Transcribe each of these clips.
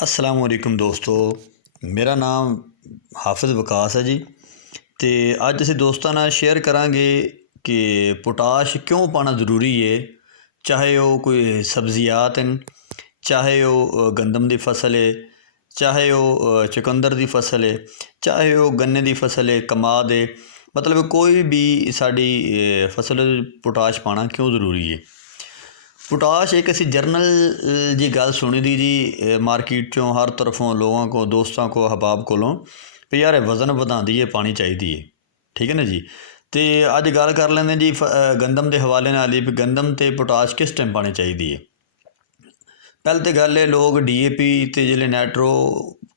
अस्सलाम वालेकुम दोस्तों। मेरा नाम हाफिज़ वकास है जी। तो अज असीं दोस्तां नाल शेयर करांगे कि पोटाश क्यों पाना ज़रूरी है। चाहे वो कोई सब्जियात हैं, चाहे वो गंदम की फसल है, चाहे वो चुकंदर की फसल है, चाहे वो गन्ने की फसल है, कमाद है, मतलब कोई भी साड़ी फसल पोटाश पाना क्यों ज़रूरी है। पोटाश एक असी जर्नल जी गल सुनी दी जी मार्केट चों हर तरफों लोगों को दोस्तों को अहबाब कोलों भी यार वज़न वधांदी है पानी चाहिए है। ठीक है ना जी। तो अज गल कर लेंगे जी गंदम के हवाले नाल ही भी गंदम ते पोटाश किस टाइम पानी चाहिए है। पहले तो गल है लोग DAP तो जिले नैट्रो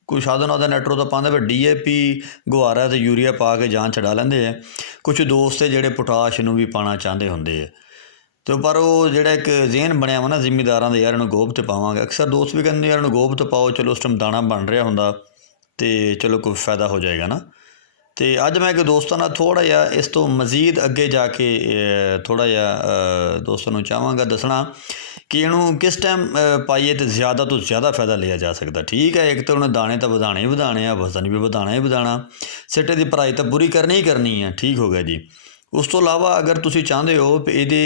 कुछ आदन आदा नैट्रो तो पाते पर DAP गुआरा तो यूरिया पा के जान छड़ा लेंदे है। कुछ दोस्त है जोड़े पोटाश नूं भी पाना चाहते होंगे है। तो पर वो जोड़ा एक ज़हन बनया वा ना जिमीदारां दे यार इन्हूं गोभ तो पावांगे। अक्सर दोस्त भी कहते यार इन्हूं गोभ तो पाओ, चलो उस टाइम दाना बन रहा होंदा तो चलो कोई फ़ायदा हो जाएगा ना। तो अज मैं एक दोस्तों नाल थोड़ा जिहा इस तो मज़ीद अगे जाके थोड़ा जिहा दोस्तों नूं चाहांगा दसना कि इन्हूं किस टाइम पाइए तो ज़्यादा फ़ायदा लिया जा सकता। ठीक है, एक तो उन्हें दाने तो वधाने ही वधाने आ, वजन भी वधाना ही वधाना, सिट्टे की भराई तो पूरी करनी ही करनी है। ठीक हो गया जी। उस तो इलावा अगर तुसीं चाहते हो भी ये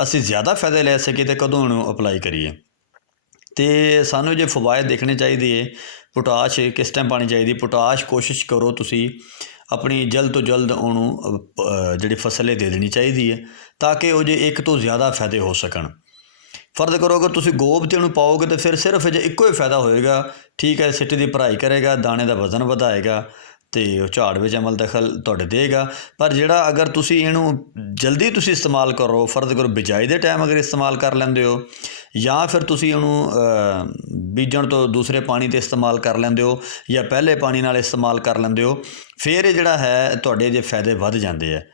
असी ज़्यादा फ़ायदे लै सके तो कदों इन्हूं अप्लाई करिए। तो सानू जो फवायद देखने चाहिए पोटाश किस टाइम पानी चाहिए। पोटाश कोशिश करो तुसी अपनी जल्द तो जल्द उन्होंने जी फसल है दे देनी चाहिए है ताकि वो जो एक तो ज़्यादा फ़ायदे हो सकन। फर्ज करो अगर तुम गोब तो उन्होंने पाओगे तो फिर सिर्फ जो एको ही फ़ायदा होएगा। ठीक है, सिट्टे की भराई करेगा, दाने का वजन वधाएगा तो झाड़ में अमल दखल तुहाडे देगा। पर जोड़ा अगर तुसी इनू जल्दी तुसी इस्तेमाल करो, फर्ज करो बिजाई के टाइम अगर इस्तेमाल कर लेंदे हो या फिर तुसी इनू बीजण तो दूसरे पानी ते इस्तेमाल कर लेंदे हो या पहले पानी नाल इस्तेमाल कर लेंदे हो, फिर ये जिहड़ा है तुहाडे जे फ़ायदे वध जांदे है।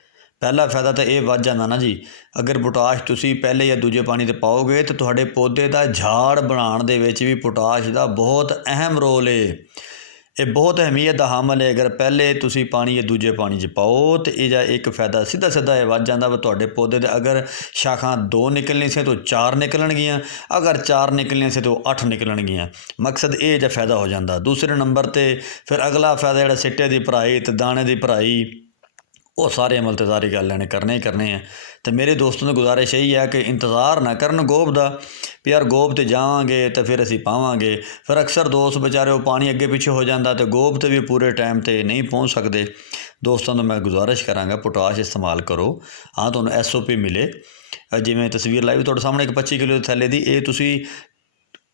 पहला फ़ायदा तो यह वध जाता ना जी, अगर पोटाश तुसी पहले या दूजे पानी ते पाओगे तो तुहाडे पौधे का झाड़ बनाने दे विच भी पोटाश का बहुत अहम रोल है। ये बहुत अहमियत का हामल है। अगर पहले तुसी पानी या दूजे पानी च पाओ तो यह एक फ़ायदा सीधा सीधा यह वध जाता वा तुहाडे पौधे दे अगर शाखां 2 निकलनी से तो 4 निकलणगियां, अगर 4 निकलनी से तो 8 निकलणगियां। मकसद ये जो फ़ायदा हो जाता। दूसरे नंबर पर फिर अगला फ़ायदा जिहड़ा सिट्टे की भराई तो दाने की भराई वो सारे अमल तो सारी गल ने करने ही करने हैं। तो मेरे दोस्तों की गुजारिश यही है कि इंतज़ार ना करन गोब का भी यार गोब तो जावांगे तो फिर असी पावांगे। फिर अक्सर दोस्त बेचारे वो पानी अगे पिछे हो जाता तो गोब तो भी पूरे टाइम पर नहीं पहुँच सकते। दोस्तों तो मैं गुजारिश कराँगा पोटाश इस्तेमाल करो। हाँ, तुहानूं SOP मिले जिमें तस्वीर लाई तुहाडे सामने एक 25 किलो थैले की ये तुसी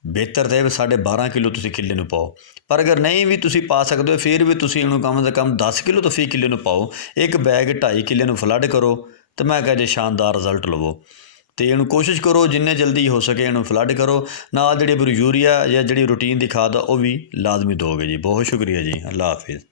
बेहतर तो है 12.5 किलो तुसी किले नूं पाओ। पर अगर नहीं भी तुसी पा सकते हो फिर भी तुसी इन्हूं कम से कम 10 किलो तो फी किले नूं पाओ। एक बैग 2.5 किले नूं फ्लड करो तो मैं कह जे शानदार रिजल्ट लवो। तो इन्हूं कोशिश करो जिन्ने जल्दी हो सके इन्हूं फ्लड करो। नाल जिहड़ी यूरिया या जिहड़ी रूटीन की खाद वो भी लाजमी दोगे जी। बहुत शुक्रिया जी। अल्लाह हाफिज़।